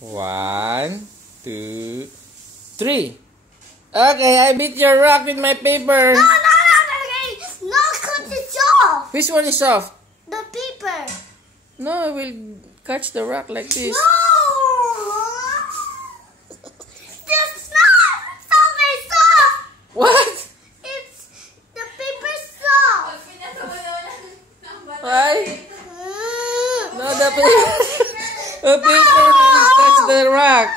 1, 2, 3. Okay, I beat your rock with my paper. No, cut it off. Which one is soft? The paper. No, I will catch the rock like this. No. It's not. So very soft. What? It's the paper soft. Why? No, the paper. The paper will catch the rock.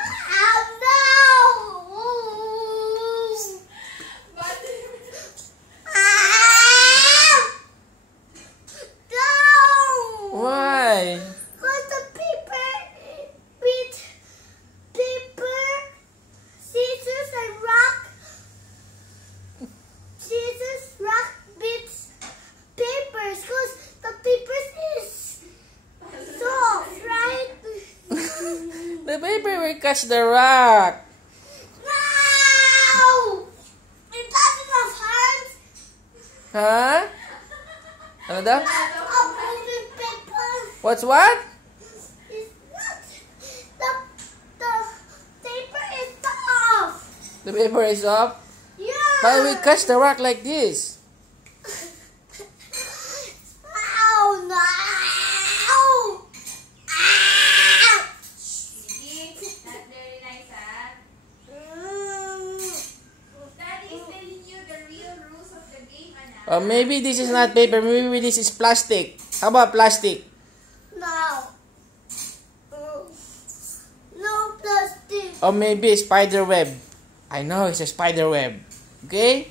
Why? Because the paper with paper, scissors, and rock. Scissors, rock, beats papers. Because the paper is soft, right? The paper will catch the rock. No! It doesn't have hands. Huh? Ano daw? Paper. What's what? It's not. The paper is soft. The paper is off. Yeah. But we catch the rock like this. Oh no! Not very nice, huh? Daddy is telling you the real rules of the game, anak. Or maybe this is not paper. Maybe this is plastic. How about plastic? No. No plastic. Or maybe spider web. I know it's a spider web. Okay?